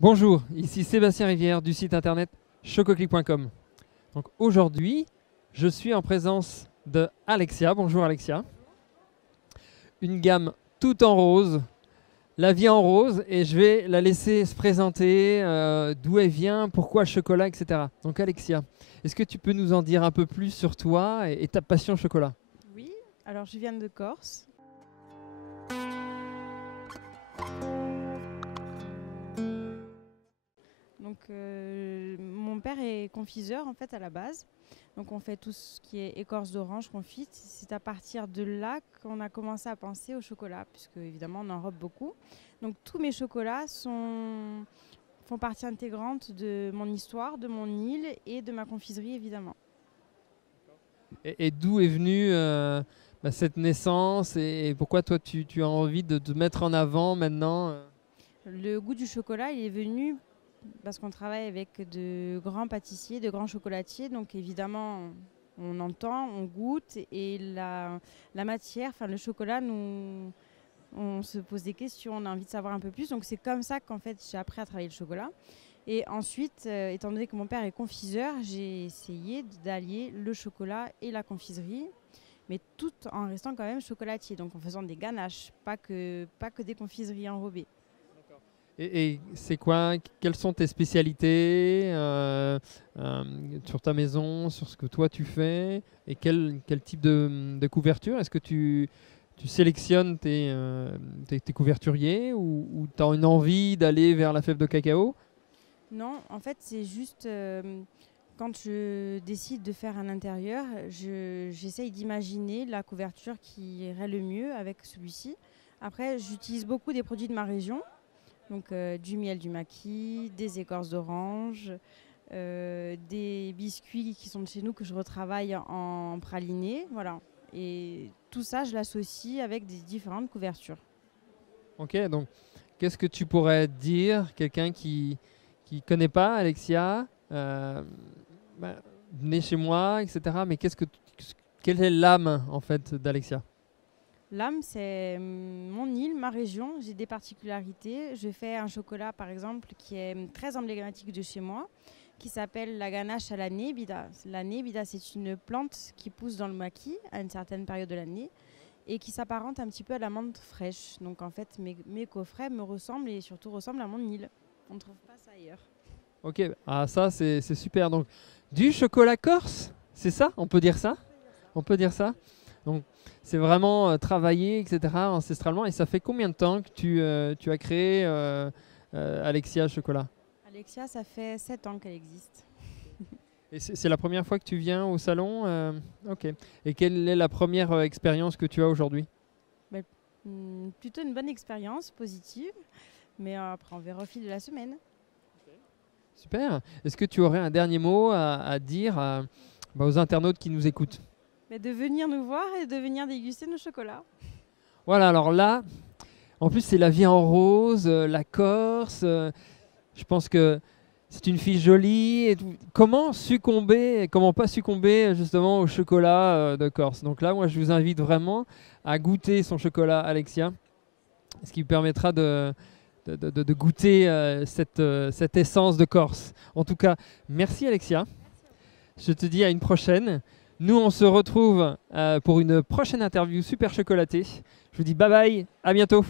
Bonjour, ici Sébastien Rivière du site internet chococlick.com. Donc aujourd'hui, je suis en présence de Alexia. Bonjour Alexia. Une gamme tout en rose, la vie en rose, et je vais la laisser se présenter, d'où elle vient, pourquoi le chocolat, etc. Donc Alexia, est-ce que tu peux nous en dire un peu plus sur toi et ta passion chocolat? Oui, alors je viens de Corse. Donc mon père est confiseur en fait à la base. Donc on fait tout ce qui est écorce d'orange confite. C'est à partir de là qu'on a commencé à penser au chocolat, puisque évidemment on enrobe beaucoup. Donc tous mes chocolats font partie intégrante de mon histoire, de mon île et de ma confiserie évidemment. Et d'où est venue cette naissance et pourquoi toi tu as envie de te mettre en avant maintenant Le goût du chocolat, il est venu parce qu'on travaille avec de grands pâtissiers, de grands chocolatiers. Donc évidemment, on entend, on goûte et la matière, enfin le chocolat, on se pose des questions, on a envie de savoir un peu plus. Donc c'est comme ça qu'en fait j'ai appris à travailler le chocolat. Et ensuite, étant donné que mon père est confiseur, j'ai essayé d'allier le chocolat et la confiserie, mais tout en restant quand même chocolatier, donc en faisant des ganaches, pas que des confiseries enrobées. Et c'est quoi, quelles sont tes spécialités sur ta maison, sur ce que toi tu fais et quel type de couverture? Est-ce que tu sélectionnes tes couvертuriers ou tu as une envie d'aller vers la fève de cacao? Non, en fait, c'est juste quand je décide de faire un intérieur, j'essaye d'imaginer la couverture qui irait le mieux avec celui-ci. Après, j'utilise beaucoup des produits de ma région, donc du miel du maquis, des écorces d'orange, des biscuits qui sont de chez nous que je retravaille en praliné, voilà. Et tout ça, je l'associe avec des différentes couvertures. Ok, donc qu'est-ce que tu pourrais dire, quelqu'un qui connaît pas Alexia, bah, venez chez moi, etc. Mais quelle est l'âme en fait d'Alexia? L'âme, c'est mon île, ma région. J'ai des particularités. Je fais un chocolat, par exemple, qui est très emblématique de chez moi, qui s'appelle la ganache à la nébida. La nébida, c'est une plante qui pousse dans le maquis à une certaine période de l'année et qui s'apparente un petit peu à la menthe fraîche. Donc, en fait, mes coffrets me ressemblent et surtout ressemblent à mon île. On ne trouve pas ça ailleurs. Ok, ah ça c'est super. Donc du chocolat corse, c'est ça? On peut dire ça? On peut dire ça? Donc c'est vraiment travaillé, etc. ancestralement. Et ça fait combien de temps que tu as créé Alexia Chocolat? Alexia, ça fait 7 ans qu'elle existe. Et c'est la première fois que tu viens au salon? Ok. Et quelle est la première expérience que tu as aujourd'hui? Ben, plutôt une bonne expérience, positive. Mais après, on verra au fil de la semaine. Super. Est-ce que tu aurais un dernier mot à dire aux internautes qui nous écoutent? Mais de venir nous voir et de venir déguster nos chocolats. Voilà, alors là, en plus c'est la vie en rose, la Corse. Je pense que c'est une fille jolie. Et tout. Comment succomber, comment pas succomber justement au chocolat de Corse? Donc là, moi, je vous invite vraiment à goûter son chocolat Alexia, ce qui vous permettra de goûter cette essence de Corse. En tout cas, merci Alexia. Je te dis à une prochaine. Nous, on se retrouve pour une prochaine interview super chocolatée. Je vous dis bye bye, à bientôt.